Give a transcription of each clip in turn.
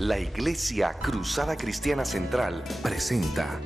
La Iglesia Cruzada Cristiana Central presenta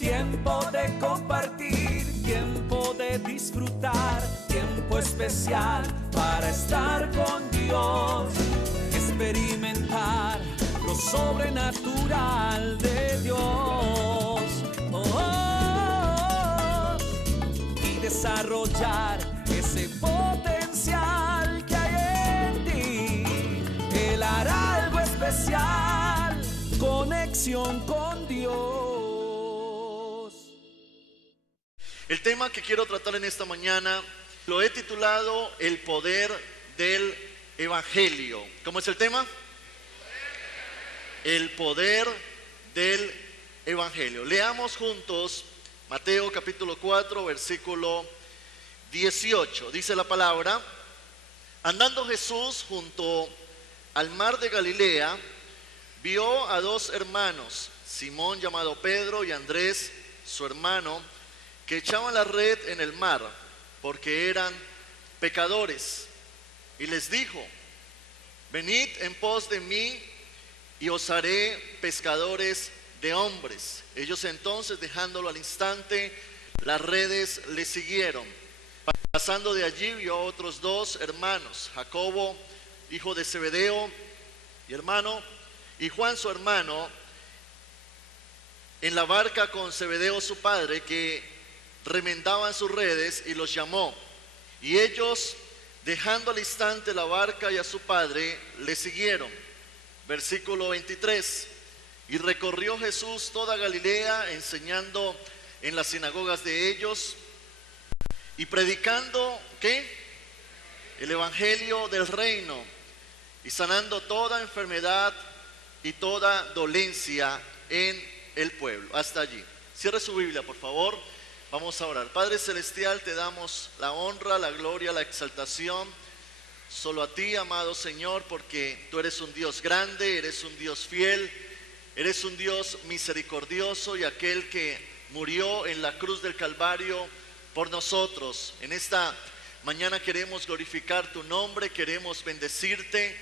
Tiempo de compartir, tiempo de disfrutar, tiempo especial para estar con Dios, experimentar lo sobrenatural de Dios, y desarrollar ese potencial que hay en ti. Él hará algo especial, conexión con Dios. El tema que quiero tratar en esta mañana lo he titulado El poder del Evangelio. ¿Cómo es el tema? El poder del Evangelio. Leamos juntos Mateo capítulo 4, versículo 18. Dice la palabra: andando Jesús junto al mar de Galilea, vio a dos hermanos, Simón llamado Pedro y Andrés su hermano, que echaban la red en el mar, porque eran pecadores. Y les dijo: venid en pos de mí, y os haré pescadores de hombres. Ellos entonces, dejándolo al instante, las redes le siguieron. Pasando de allí, vio a otros dos hermanos, Jacobo, hijo de Zebedeo, y hermano, y Juan su hermano, en la barca con Zebedeo su padre, que remendaban sus redes, y los llamó. Y ellos, dejando al instante la barca y a su padre, le siguieron. Versículo 23. Y recorrió Jesús toda Galilea, enseñando en las sinagogas de ellos y predicando, ¿qué? El evangelio del reino, y sanando toda enfermedad y toda dolencia en el pueblo. Hasta allí. Cierre su Biblia, por favor. Vamos a orar. Padre Celestial, te damos la honra, la gloria, la exaltación solo a ti, amado Señor, porque tú eres un Dios grande, eres un Dios fiel, eres un Dios misericordioso y aquel que murió en la cruz del Calvario por nosotros. En esta mañana queremos glorificar tu nombre, queremos bendecirte,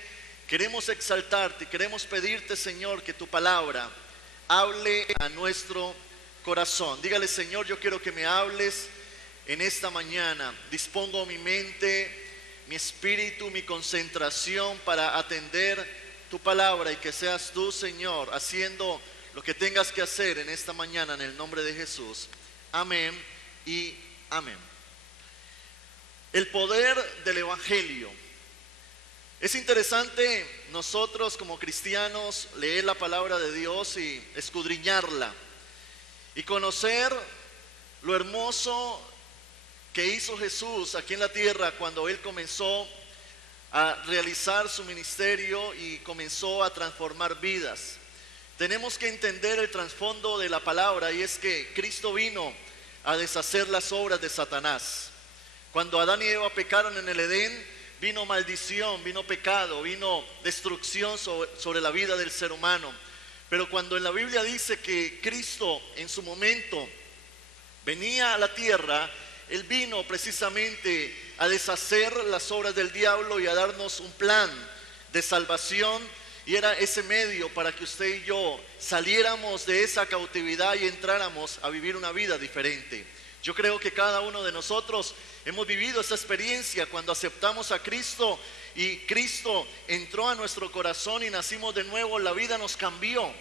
queremos exaltarte y queremos pedirte, Señor, que tu palabra hable a nuestro corazón. Dígale: Señor, yo quiero que me hables en esta mañana. Dispongo mi mente, mi espíritu, mi concentración para atender tu palabra, y que seas tú, Señor, haciendo lo que tengas que hacer en esta mañana, en el nombre de Jesús. Amén y amén. El poder del Evangelio. Es interesante nosotros como cristianos leer la palabra de Dios y escudriñarla y conocer lo hermoso que hizo Jesús aquí en la tierra cuando Él comenzó a realizar su ministerio y comenzó a transformar vidas. Tenemos que entender el trasfondo de la palabra, y es que Cristo vino a deshacer las obras de Satanás. Cuando Adán y Eva pecaron en el Edén, vino maldición, vino pecado, vino destrucción sobre la vida del ser humano. Pero cuando en la Biblia dice que Cristo en su momento venía a la tierra, Él vino precisamente a deshacer las obras del diablo y a darnos un plan de salvación, y era ese medio para que usted y yo saliéramos de esa cautividad y entráramos a vivir una vida diferente. Yo creo que cada uno de nosotros hemos vivido esa experiencia cuando aceptamos a Cristo y Cristo entró a nuestro corazón y nacimos de nuevo. La vida nos cambió,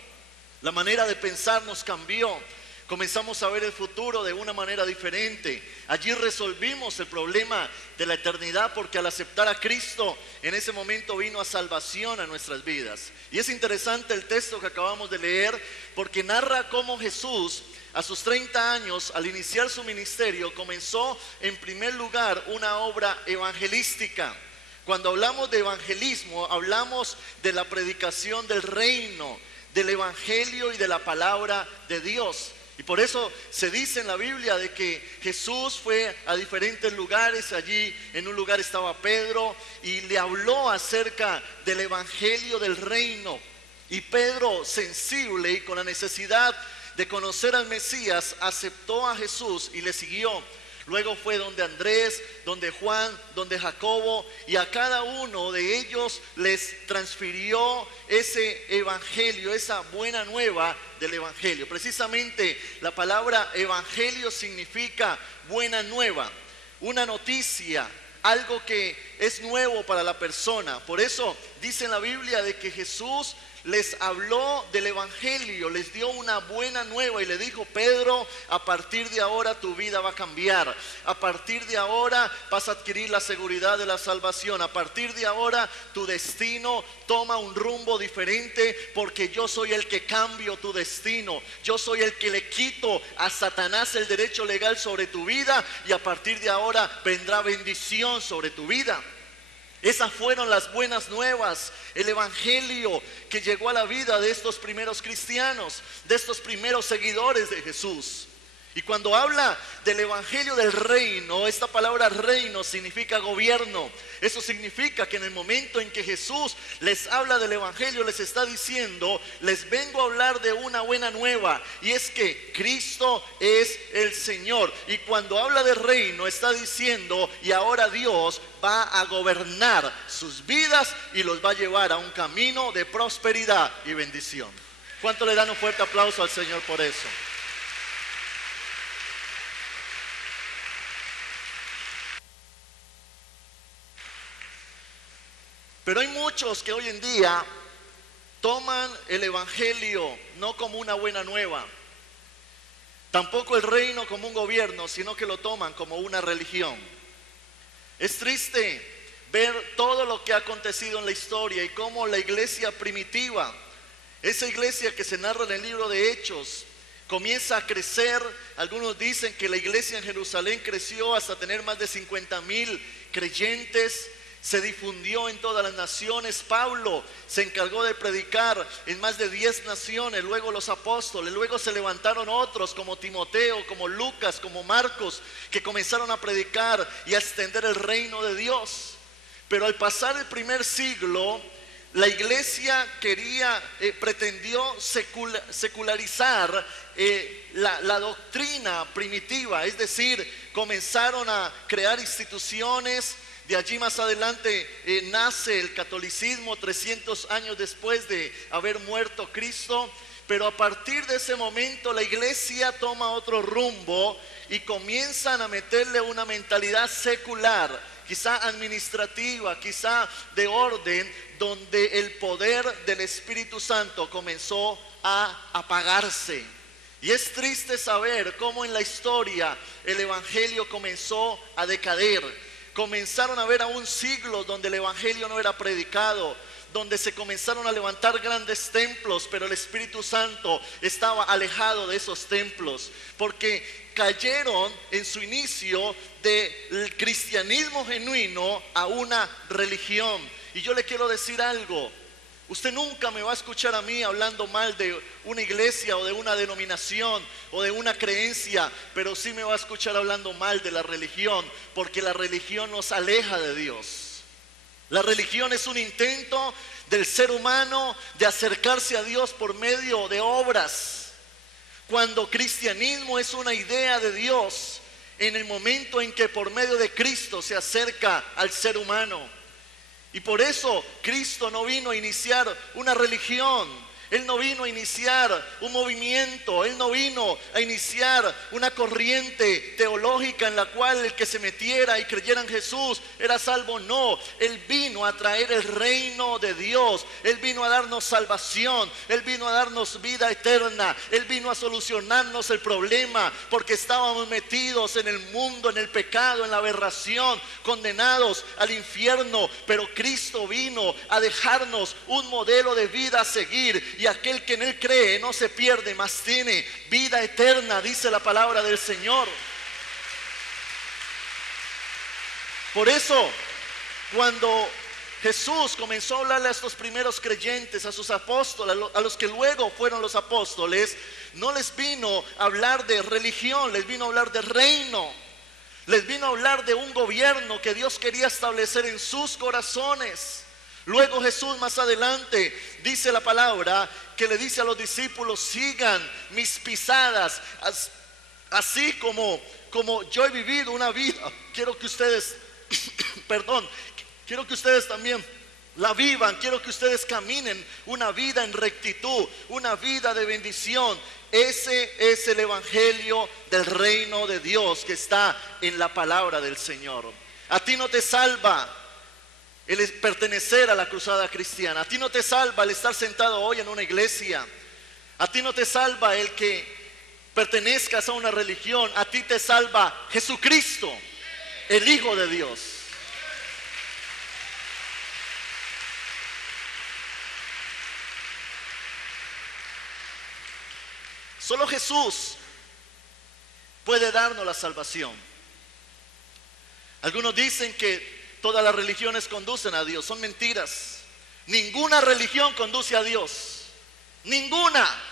la manera de pensar nos cambió, comenzamos a ver el futuro de una manera diferente. Allí resolvimos el problema de la eternidad, porque al aceptar a Cristo, en ese momento vino a salvación a nuestras vidas. Y es interesante el texto que acabamos de leer, porque narra cómo Jesús, a sus 30 años, al iniciar su ministerio, comenzó en primer lugar una obra evangelística. Cuando hablamos de evangelismo, hablamos de la predicación del reino, del evangelio y de la palabra de Dios. Y por eso se dice en la Biblia de que Jesús fue a diferentes lugares. Allí en un lugar estaba Pedro y le habló acerca del evangelio del reino. Y Pedro, sensible y con la necesidad de conocer al Mesías, aceptó a Jesús y le siguió. Luego fue donde Andrés, donde Juan, donde Jacobo, y a cada uno de ellos les transfirió ese evangelio, esa buena nueva del evangelio. Precisamente la palabra evangelio significa buena nueva, una noticia, algo que es nuevo para la persona. Por eso dice en la Biblia de que Jesús les habló del evangelio, les dio una buena nueva y le dijo: Pedro, a partir de ahora tu vida va a cambiar. A partir de ahora vas a adquirir la seguridad de la salvación. A partir de ahora tu destino toma un rumbo diferente, porque yo soy el que cambio tu destino. Yo soy el que le quito a Satanás el derecho legal sobre tu vida, y a partir de ahora vendrá bendición sobre tu vida. Esas fueron las buenas nuevas, el evangelio que llegó a la vida de estos primeros cristianos, de estos primeros seguidores de Jesús. Y cuando habla del evangelio del reino, esta palabra reino significa gobierno. Eso significa que en el momento en que Jesús les habla del evangelio, les está diciendo: les vengo a hablar de una buena nueva, y es que Cristo es el Señor. Y cuando habla de reino, está diciendo: y ahora Dios va a gobernar sus vidas y los va a llevar a un camino de prosperidad y bendición. ¿Cuánto le dan un fuerte aplauso al Señor por eso? Pero hay muchos que hoy en día toman el evangelio no como una buena nueva, tampoco el reino como un gobierno, sino que lo toman como una religión. Es triste ver todo lo que ha acontecido en la historia y cómo la iglesia primitiva, esa iglesia que se narra en el libro de Hechos, comienza a crecer. Algunos dicen que la iglesia en Jerusalén creció hasta tener más de 50,000 creyentes. Se difundió en todas las naciones. Pablo se encargó de predicar en más de 10 naciones, luego los apóstoles, luego se levantaron otros como Timoteo, como Lucas, como Marcos, que comenzaron a predicar y a extender el reino de Dios. Pero al pasar el primer siglo, la iglesia pretendió secularizar la doctrina primitiva, es decir, comenzaron a crear instituciones. De allí más adelante nace el catolicismo 300 años después de haber muerto Cristo. Pero a partir de ese momento la iglesia toma otro rumbo y comienzan a meterle una mentalidad secular, quizá administrativa, quizá de orden, donde el poder del Espíritu Santo comenzó a apagarse. Y es triste saber cómo en la historia el evangelio comenzó a decaer. Comenzaron a haber aún siglos donde el evangelio no era predicado, donde se comenzaron a levantar grandes templos, pero el Espíritu Santo estaba alejado de esos templos, porque cayeron en su inicio del cristianismo genuino a una religión. Y yo le quiero decir algo: usted nunca me va a escuchar a mí hablando mal de una iglesia o de una denominación o de una creencia, pero sí me va a escuchar hablando mal de la religión, porque la religión nos aleja de Dios. La religión es un intento del ser humano de acercarse a Dios por medio de obras, cuando cristianismo es una idea de Dios en el momento en que por medio de Cristo se acerca al ser humano. Y por eso Cristo no vino a iniciar una religión. Él no vino a iniciar un movimiento. Él no vino a iniciar una corriente teológica en la cual el que se metiera y creyera en Jesús era salvo. No, Él vino a traer el reino de Dios. Él vino a darnos salvación. Él vino a darnos vida eterna. Él vino a solucionarnos el problema, porque estábamos metidos en el mundo, en el pecado, en la aberración, condenados al infierno. Pero Cristo vino a dejarnos un modelo de vida a seguir. Y aquel que en Él cree no se pierde, mas tiene vida eterna, dice la palabra del Señor. Por eso, cuando Jesús comenzó a hablarle a estos primeros creyentes, a sus apóstoles, a los que luego fueron los apóstoles, no les vino a hablar de religión, les vino a hablar de reino. Les vino a hablar de un gobierno que Dios quería establecer en sus corazones. Luego Jesús más adelante dice la palabra que le dice a los discípulos: sigan mis pisadas, así como como yo he vivido una vida, quiero que ustedes, perdón, quiero que ustedes también la vivan. Quiero que ustedes caminen una vida en rectitud, una vida de bendición. Ese es el evangelio del reino de Dios que está en la palabra del Señor. A ti no te salva el pertenecer a la cruzada cristiana. A ti no te salva el estar sentado hoy en una iglesia. A ti no te salva el que pertenezcas a una religión. A ti te salva Jesucristo, el Hijo de Dios. Solo Jesús puede darnos la salvación. Algunos dicen que todas las religiones conducen a Dios. Son mentiras. Ninguna religión conduce a Dios. Ninguna.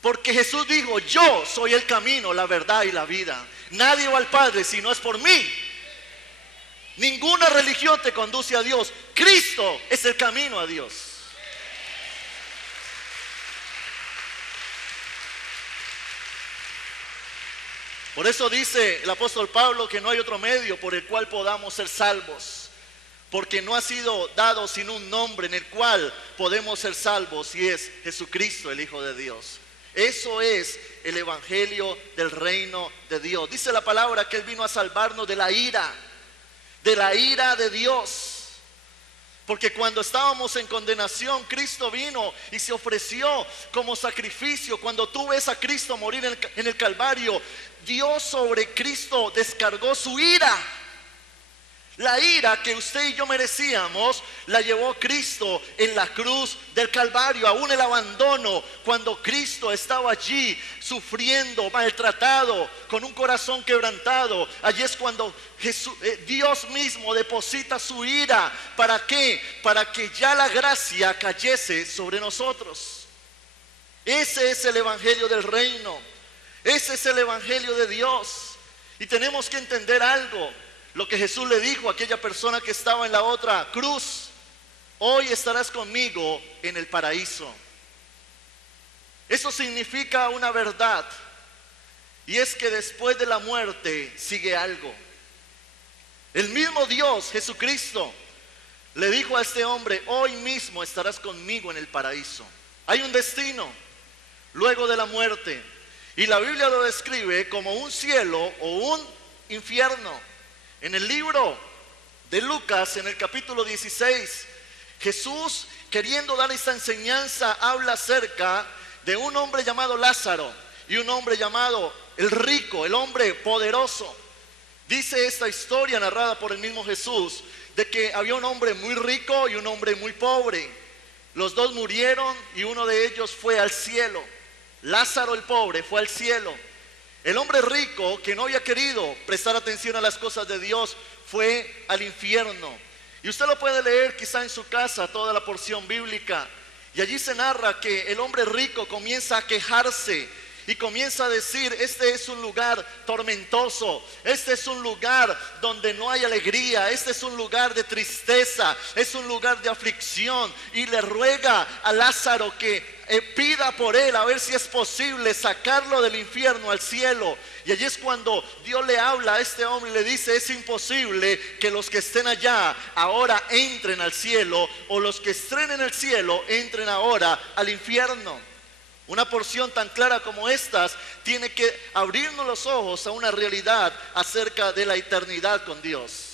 Porque Jesús dijo: yo soy el camino, la verdad y la vida. Nadie va al Padre si no es por mí. Ninguna religión te conduce a Dios. Cristo es el camino a Dios. Por eso dice el apóstol Pablo que no hay otro medio por el cual podamos ser salvos, porque no ha sido dado sino un nombre en el cual podemos ser salvos, y es Jesucristo, el Hijo de Dios. Eso es el evangelio del reino de Dios. Dice la palabra que Él vino a salvarnos de la ira de Dios. Porque cuando estábamos en condenación, Cristo vino y se ofreció como sacrificio. Cuando tú ves a Cristo morir en el Calvario, Dios sobre Cristo descargó su ira. La ira que usted y yo merecíamos la llevó Cristo en la cruz del Calvario. Aún el abandono, cuando Cristo estaba allí sufriendo, maltratado, con un corazón quebrantado, allí es cuando Dios mismo deposita su ira. ¿Para qué? Para que ya la gracia cayese sobre nosotros. Ese es el evangelio del reino. Ese es el evangelio de Dios. Y tenemos que entender algo. Lo que Jesús le dijo a aquella persona que estaba en la otra cruz: hoy estarás conmigo en el paraíso. Eso significa una verdad, y es que después de la muerte sigue algo. El mismo Dios, Jesucristo, le dijo a este hombre: hoy mismo estarás conmigo en el paraíso. Hay un destino luego de la muerte, y la Biblia lo describe como un cielo o un infierno. En el libro de Lucas, en el capítulo 16, Jesús, queriendo dar esta enseñanza, habla acerca de un hombre llamado Lázaro y un hombre llamado el rico, el hombre poderoso. Dice esta historia narrada por el mismo Jesús, de que había un hombre muy rico y un hombre muy pobre. Los dos murieron y uno de ellos fue al cielo. Lázaro el pobre fue al cielo. El hombre rico, que no había querido prestar atención a las cosas de Dios, fue al infierno. Y usted lo puede leer quizá en su casa, toda la porción bíblica. Y allí se narra que el hombre rico comienza a quejarse y comienza a decir: este es un lugar tormentoso, este es un lugar donde no hay alegría, este es un lugar de tristeza, es un lugar de aflicción. Y le ruega a Lázaro que pida por él, a ver si es posible sacarlo del infierno al cielo. Y allí es cuando Dios le habla a este hombre y le dice: es imposible que los que estén allá ahora entren al cielo, o los que estén en el cielo entren ahora al infierno. Una porción tan clara como estas tiene que abrirnos los ojos a una realidad acerca de la eternidad con Dios.